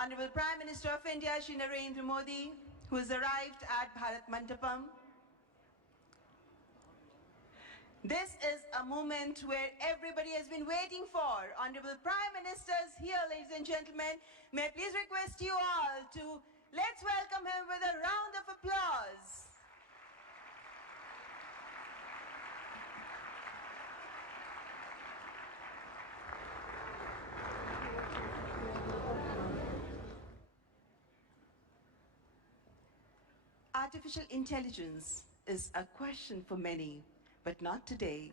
Honorable Prime Minister of India, Shri Narendra Modi, who has arrived at Bharat Mandapam. This is a moment where everybody has been waiting for. Honorable Prime Minister is here, ladies and gentlemen. May I please request you all to let's welcome him with a round of applause. Artificial intelligence is a question for many, but not today.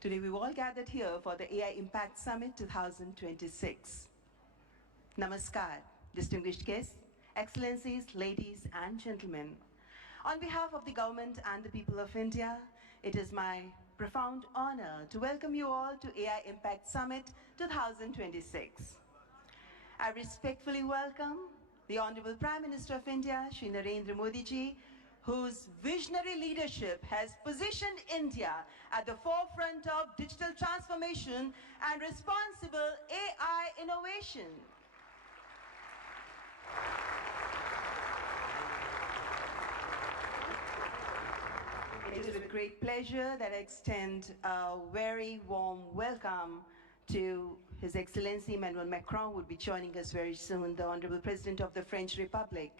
Today we've all gathered here for the AI Impact Summit 2026. Namaskar, distinguished guests, excellencies, ladies and gentlemen. On behalf of the government and the people of India, it is my profound honor to welcome you all to AI Impact Summit 2026. I respectfully welcome the Honorable Prime Minister of India, Shri Narendra Modi ji, whose visionary leadership has positioned India at the forefront of digital transformation and responsible AI innovation. It is with great pleasure that I extend a very warm welcome to His Excellency Emmanuel Macron, who will be joining us very soon, the Honorable President of the French Republic.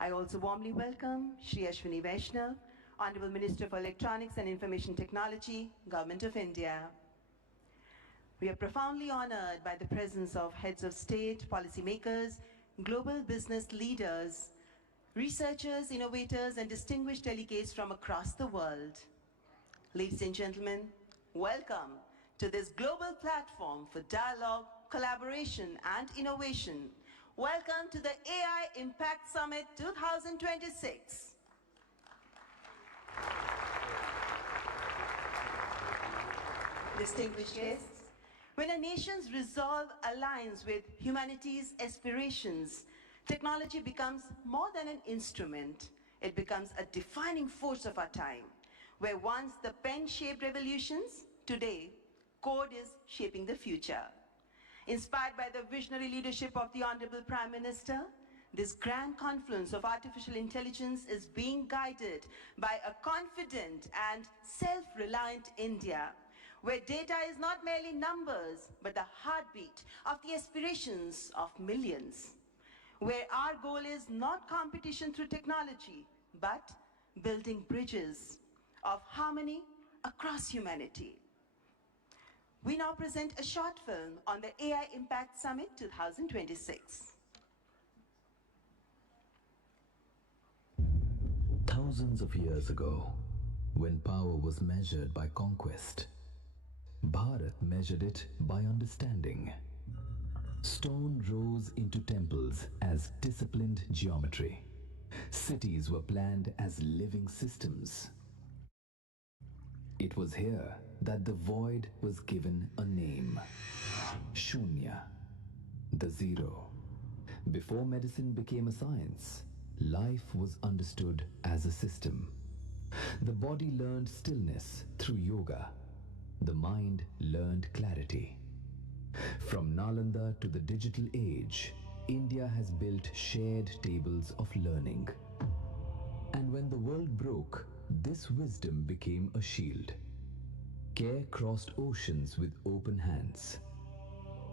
I also warmly welcome Shri Ashwini Vaishnav, Honorable Minister for Electronics and Information Technology, Government of India. We are profoundly honored by the presence of heads of state, policymakers, global business leaders, researchers, innovators, and distinguished delegates from across the world. Ladies and gentlemen, welcome to this global platform for dialogue, collaboration, and innovation. Welcome to the AI Impact Summit 2026. Distinguished guests, when a nation's resolve aligns with humanity's aspirations, technology becomes more than an instrument. It becomes a defining force of our time, where once the pen shaped revolutions, today code is shaping the future. Inspired by the visionary leadership of the Honorable Prime Minister, this grand confluence of artificial intelligence is being guided by a confident and self-reliant India, where data is not merely numbers, but the heartbeat of the aspirations of millions, where our goal is not competition through technology, but building bridges of harmony across humanity. We now present a short film on the AI Impact Summit 2026. Thousands of years ago, when power was measured by conquest, Bharat measured it by understanding. Stone rose into temples as disciplined geometry. Cities were planned as living systems. It was here that the void was given a name. Shunya, the zero. Before medicine became a science, life was understood as a system. The body learned stillness through yoga. The mind learned clarity. From Nalanda to the digital age, India has built shared tables of learning. And when the world broke, this wisdom became a shield. Care crossed oceans with open hands.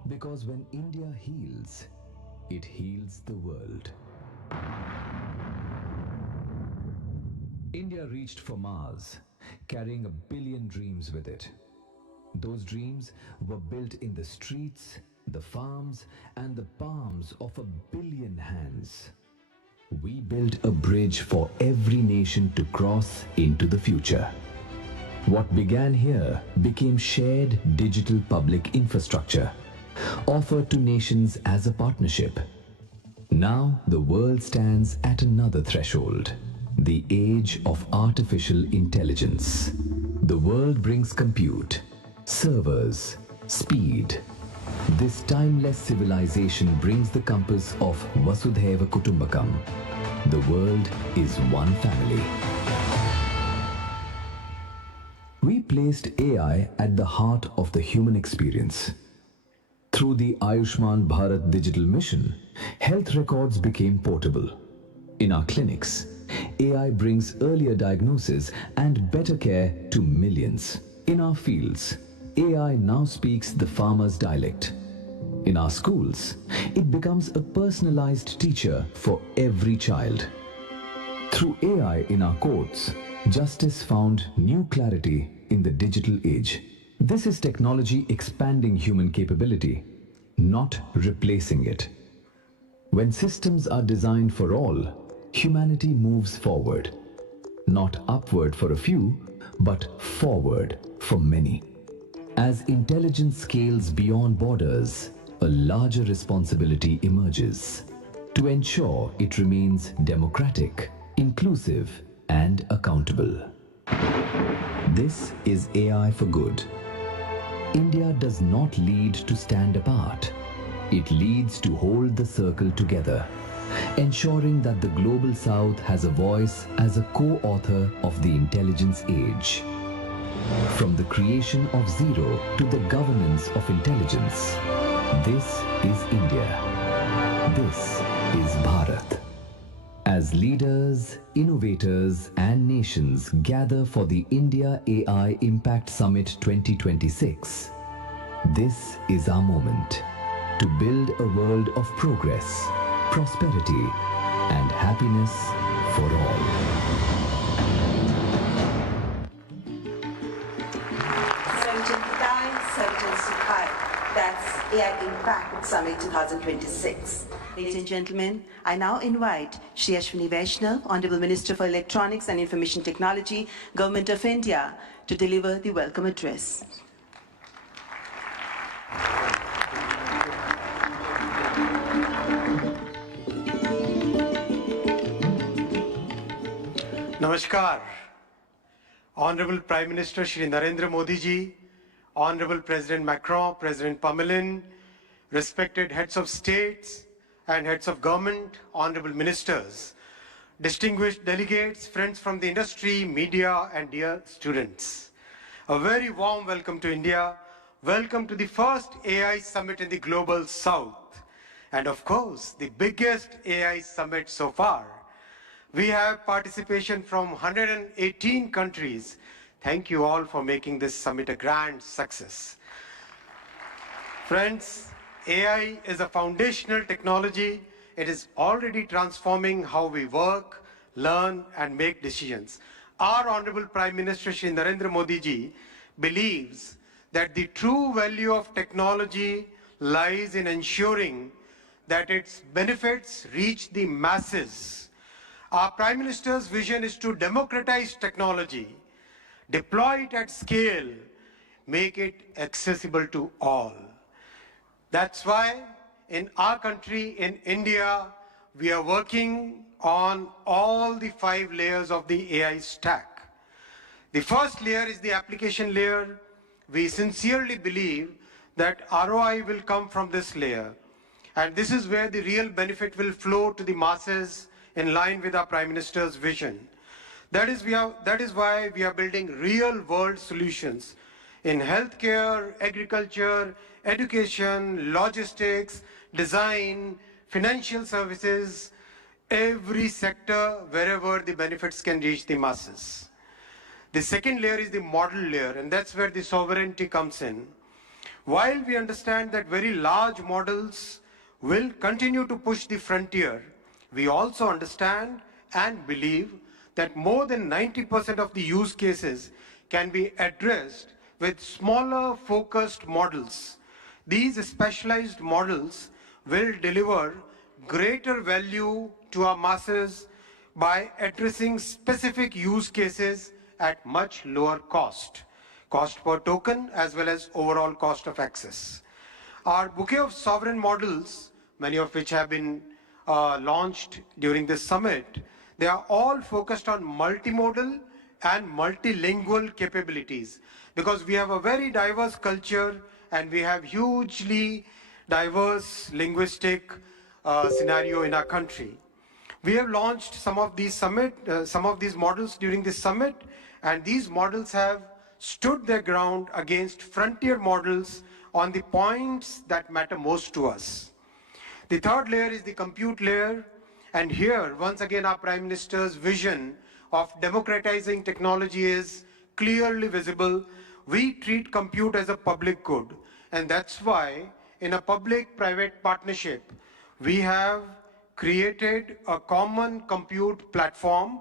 Because when India heals, it heals the world. India reached for Mars, carrying 1 billion dreams with it. Those dreams were built in the streets, the farms, and the palms of 1 billion hands. We built a bridge for every nation to cross into the future. What began here became shared digital public infrastructure, offered to nations as a partnership. Now the world stands at another threshold, the age of artificial intelligence. The world brings compute, servers, speed. This timeless civilization brings the compass of Vasudhaiva Kutumbakam. The world is one family. We placed AI at the heart of the human experience. Through the Ayushman Bharat digital mission, health records became portable. In our clinics, AI brings earlier diagnosis and better care to millions. In our fields, AI now speaks the farmer's dialect. In our schools, it becomes a personalized teacher for every child. Through AI in our courts, justice found new clarity in the digital age. This is technology expanding human capability, not replacing it. When systems are designed for all, humanity moves forward. Not upward for a few, but forward for many. As intelligence scales beyond borders, a larger responsibility emerges to ensure it remains democratic, inclusive, and accountable. This is AI for good. India does not lead to stand apart. It leads to hold the circle together, ensuring that the Global South has a voice as a co-author of the intelligence age. From the creation of zero to the governance of intelligence, this is India. This is Bharat. As leaders, innovators, and nations gather for the India AI Impact Summit 2026, this is our moment to build a world of progress, prosperity, and happiness for all. That's AI Impact Summit 2026. Ladies and gentlemen, I now invite Shri Ashwini Vaishnav, Honorable Minister for Electronics and Information Technology, Government of India, to deliver the welcome address. Namaskar. Honorable Prime Minister Shri Narendra Modi ji, Honorable President Macron, President Pamelin, respected heads of states and heads of government, honorable ministers, distinguished delegates, friends from the industry, media, and dear students. A very warm welcome to India. Welcome to the first AI summit in the Global South. And of course, the biggest AI summit so far. We have participation from 118 countries. Thank you all for making this summit a grand success. Friends, AI is a foundational technology. It is already transforming how we work, learn, and make decisions. Our Honorable Prime Minister Shri Narendra Modi ji believes that the true value of technology lies in ensuring that its benefits reach the masses. Our Prime Minister's vision is to democratize technology, deploy it at scale, make it accessible to all. That's why in our country, in India, we are working on all the 5 layers of the AI stack. The first layer is the application layer. We sincerely believe that ROI will come from this layer. And this is where the real benefit will flow to the masses in line with our Prime Minister's vision. That is why we are building real world solutions in healthcare, agriculture, education, logistics, design, financial services, every sector wherever the benefits can reach the masses. The second layer is the model layer, and that's where the sovereignty comes in. While we understand that very large models will continue to push the frontier, we also understand and believe that more than 90% of the use cases can be addressed with smaller focused models. These specialized models will deliver greater value to our masses by addressing specific use cases at much lower cost per token as well as overall cost of access. Our bouquet of sovereign models, many of which have been launched during this summit, they are all focused on multimodal and multilingual capabilities because we have a very diverse culture and we have hugely diverse linguistic scenario in our country. We have launched some of these models during this summit, and these models have stood their ground against frontier models on the points that matter most to us. The third layer is the compute layer, and here, once again, our Prime Minister's vision of democratizing technology is clearly visible. We treat compute as a public good, and that's why in a public-private partnership, we have created a common compute platform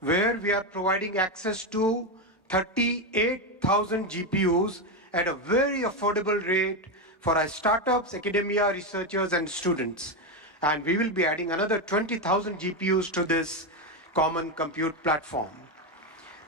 where we are providing access to 38,000 GPUs at a very affordable rate for our startups, academia, researchers, and students. And we will be adding another 20,000 GPUs to this common compute platform.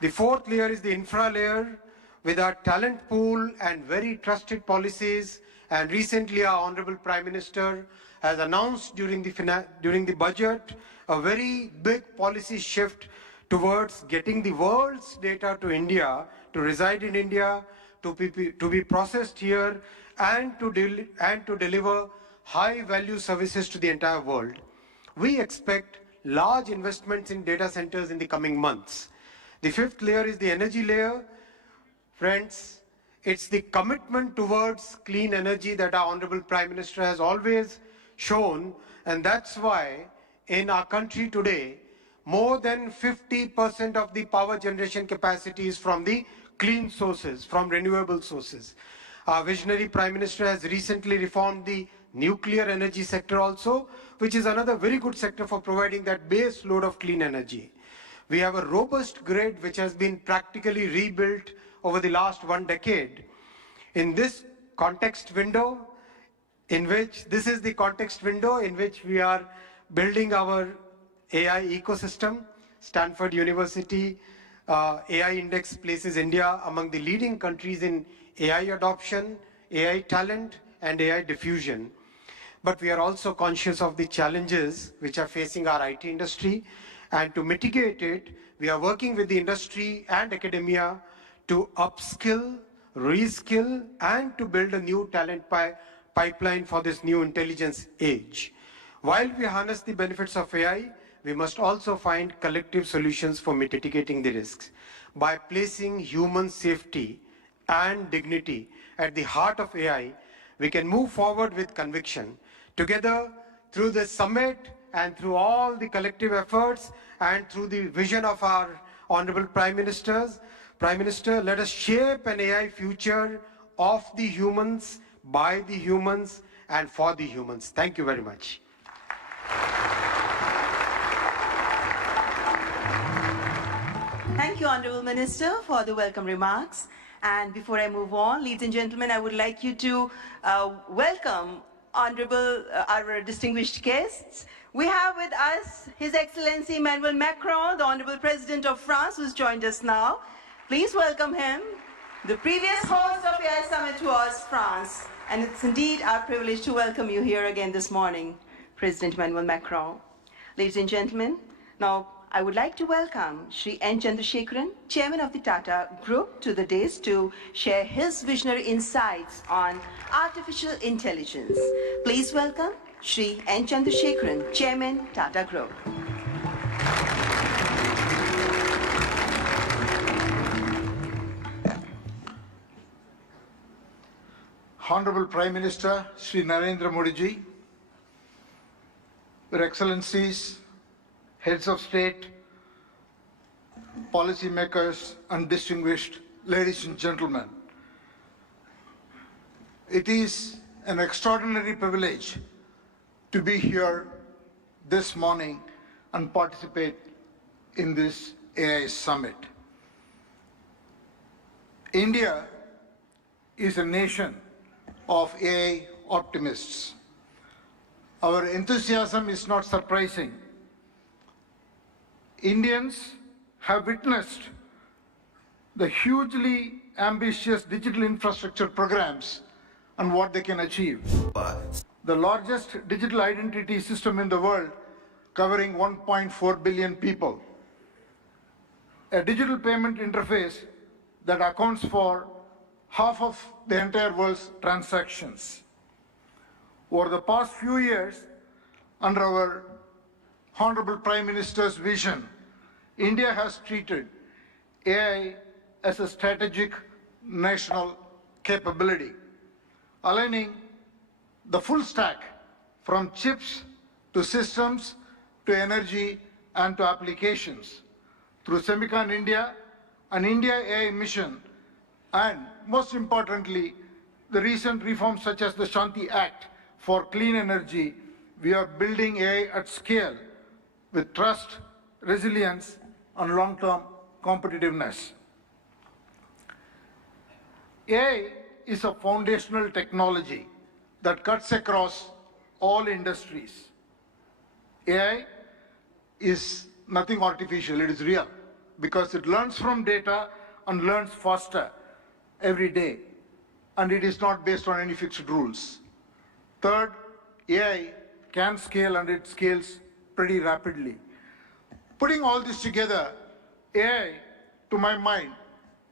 The fourth layer is the infra layer with our talent pool and very trusted policies. And recently our Honorable Prime Minister has announced during the budget a very big policy shift towards getting the world's data to India, to reside in India, to be processed here, and to deliver high-value services to the entire world. We expect large investments in data centers in the coming months. The fifth layer is the energy layer. Friends, it's the commitment towards clean energy that our Honorable Prime Minister has always shown, and that's why in our country today, more than 50% of the power generation capacity is from the clean sources, from renewable sources. Our visionary Prime Minister has recently reformed the nuclear energy sector also, which is another very good sector for providing that base load of clean energy. We have a robust grid which has been practically rebuilt over the last 1 decade. In this context window, this is the context window in which we are building our AI ecosystem. Stanford University AI Index places India among the leading countries in AI adoption, AI talent, and AI diffusion. But we are also conscious of the challenges which are facing our IT industry, and to mitigate it, we are working with the industry and academia to upskill, reskill, and to build a new talent pipeline for this new intelligence age. While we harness the benefits of AI, we must also find collective solutions for mitigating the risks. By placing human safety and dignity at the heart of AI, we can move forward with conviction. Together, through this summit and through all the collective efforts and through the vision of our Honorable Prime Minister, let us shape an AI future of the humans, by the humans, and for the humans. Thank you very much. Thank you, Honorable Minister, for the welcome remarks. And before I move on, ladies and gentlemen, I would like you to welcome our distinguished guests. We have with us His Excellency Emmanuel Macron, the Honorable President of France, who's joined us now. Please welcome him. The previous host of AI Summit was France, and it's indeed our privilege to welcome you here again this morning, President Emmanuel Macron. Ladies and gentlemen, now I would like to welcome Shri N. Chandrasekharan, Chairman of the Tata Group, to the dais to share his visionary insights on artificial intelligence. Please welcome Shri N. Chandrasekharan, Chairman, Tata Group. Honorable Prime Minister Shri Narendra Modi ji, Your Excellencies, Heads of State, policymakers, and distinguished ladies and gentlemen. It is an extraordinary privilege to be here this morning and participate in this AI Summit. India is a nation of AI optimists. Our enthusiasm is not surprising. Indians have witnessed the hugely ambitious digital infrastructure programs and what they can achieve. The largest digital identity system in the world, covering 1.4 billion people. A digital payment interface that accounts for half of the entire world's transactions. Over the past few years, under our Honorable Prime Minister's vision, India has treated AI as a strategic national capability. aligning the full stack from chips to systems to energy and to applications through Semicon India, an India AI mission, and most importantly, the recent reforms such as the Shanti Act for clean energy. We are building AI at scale with trust, resilience, and long-term competitiveness. AI is a foundational technology that cuts across all industries. AI is nothing artificial, it is real, because it learns from data and learns faster every day, and it is not based on any fixed rules. Third, AI can scale and it scales pretty rapidly. Putting all this together, AI, to my mind,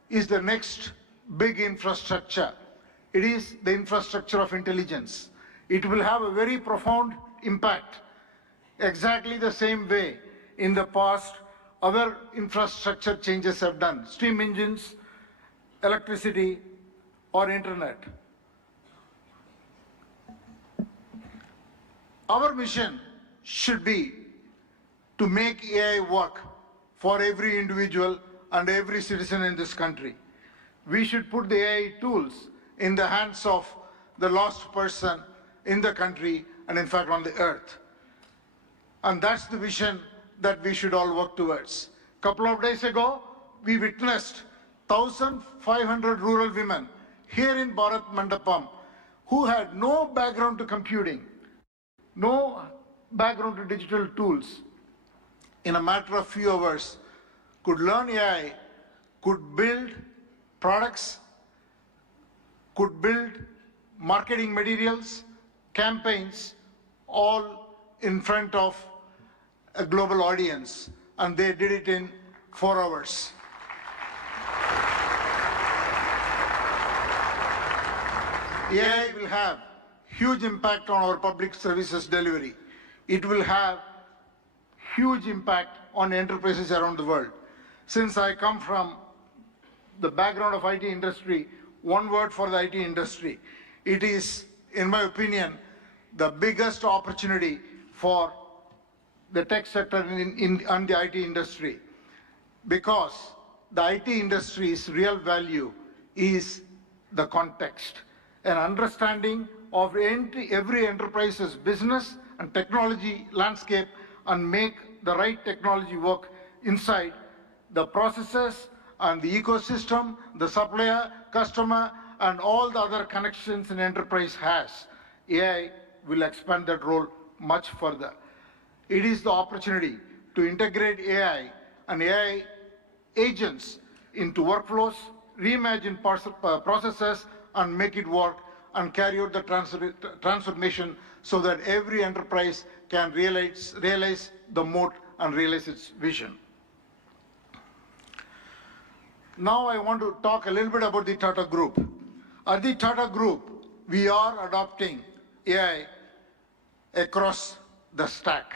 is the next big infrastructure. It is the infrastructure of intelligence. It will have a very profound impact, exactly the same way in the past other infrastructure changes have done, steam engines, electricity, or internet. Our mission should be to make AI work for every individual and every citizen in this country. We should put the AI tools in the hands of the lost person in the country and in fact on the earth. And that's the vision that we should all work towards. A couple of days ago, we witnessed 1,500 rural women here in Bharat Mandapam who had no background to computing, no background to digital tools. In a matter of few hours, could learn AI, could build products, could build marketing materials, campaigns, all in front of a global audience, and they did it in 4 hours. AI will have huge impact on our public services delivery. It will have huge impact on enterprises around the world. Since I come from the background of IT industry, one word for the IT industry, it is, in my opinion, the biggest opportunity for the tech sector and the IT industry, because the IT industry's real value is the context, an understanding of every enterprise's business and technology landscape and make the right technology work inside the processes and the ecosystem, the supplier, customer, and all the other connections an enterprise has. AI will expand that role much further. It is the opportunity to integrate AI and AI agents into workflows, reimagine processes, and make it work and carry out the transformation so that every enterprise can realize the moat and realize its vision. Now I want to talk a little bit about the Tata Group. At the Tata Group, we are adopting AI across the stack,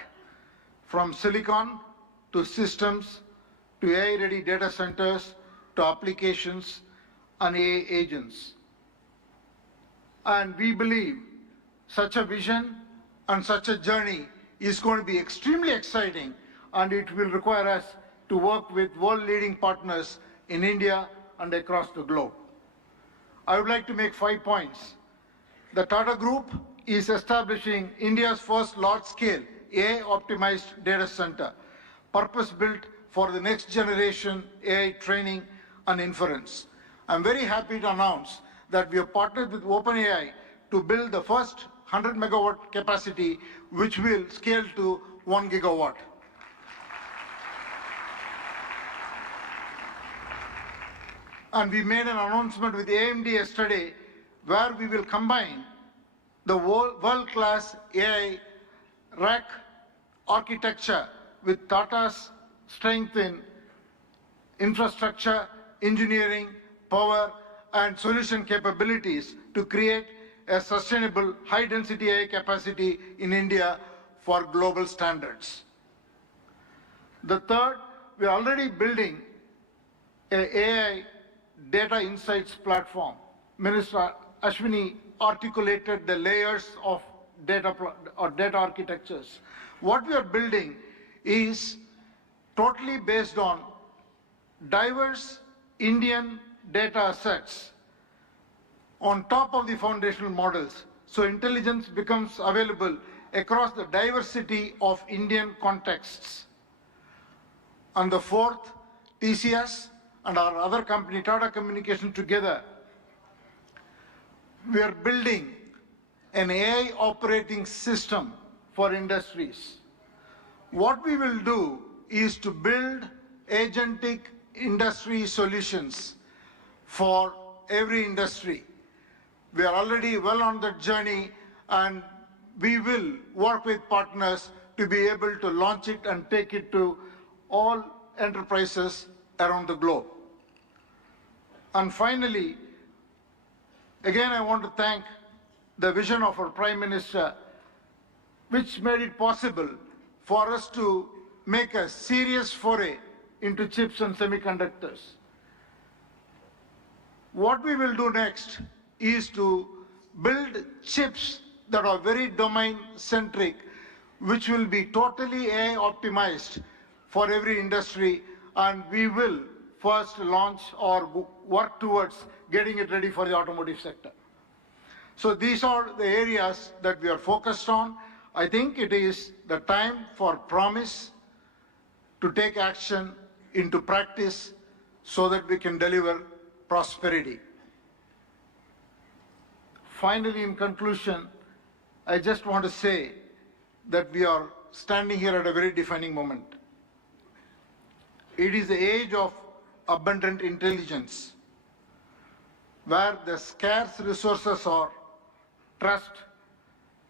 from silicon to systems to AI-ready data centers to applications and AI agents. And we believe such a vision and such a journey is going to be extremely exciting, and it will require us to work with world-leading partners in India and across the globe. I would like to make 5 points. The Tata Group is establishing India's first large-scale AI-optimized data center, purpose-built for the next generation AI training and inference. I'm very happy to announce that we have partnered with OpenAI to build the first 100 megawatt capacity, which will scale to 1 gigawatt. And we made an announcement with AMD yesterday where we will combine the world-class AI rack architecture with Tata's strength in infrastructure, engineering, power, and solution capabilities to create a sustainable high-density AI capacity in India for global standards. The third, we are already building an AI data insights platform. Minister Ashwini articulated the layers of data architectures. What we are building is totally based on diverse Indian data sets on top of the foundational models. So intelligence becomes available across the diversity of Indian contexts. And the fourth, TCS and our other company, Tata Communication, together, we are building an AI operating system for industries. What we will do is to build agentic industry solutions for every industry. We are already well on that journey, and we will work with partners to be able to launch it and take it to all enterprises around the globe. And finally, again, I want to thank the vision of our Prime Minister, which made it possible for us to make a serious foray into chips and semiconductors. What we will do next is to build chips that are very domain-centric, which will be totally AI optimized for every industry, and we will first launch or work towards getting it ready for the automotive sector. So these are the areas that we are focused on. I think it is the time for promise to take action into practice so that we can deliver prosperity. Finally, in conclusion, I just want to say that we are standing here at a very defining moment. It is the age of abundant intelligence, where the scarce resources are trust,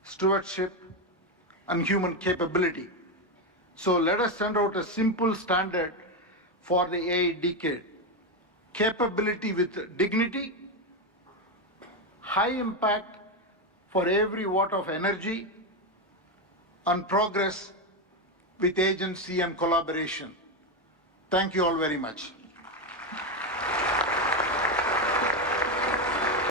stewardship, and human capability. So let us send out a simple standard for the AI decade. Capability with dignity, high impact for every watt of energy, and progress with agency and collaboration. Thank you all very much.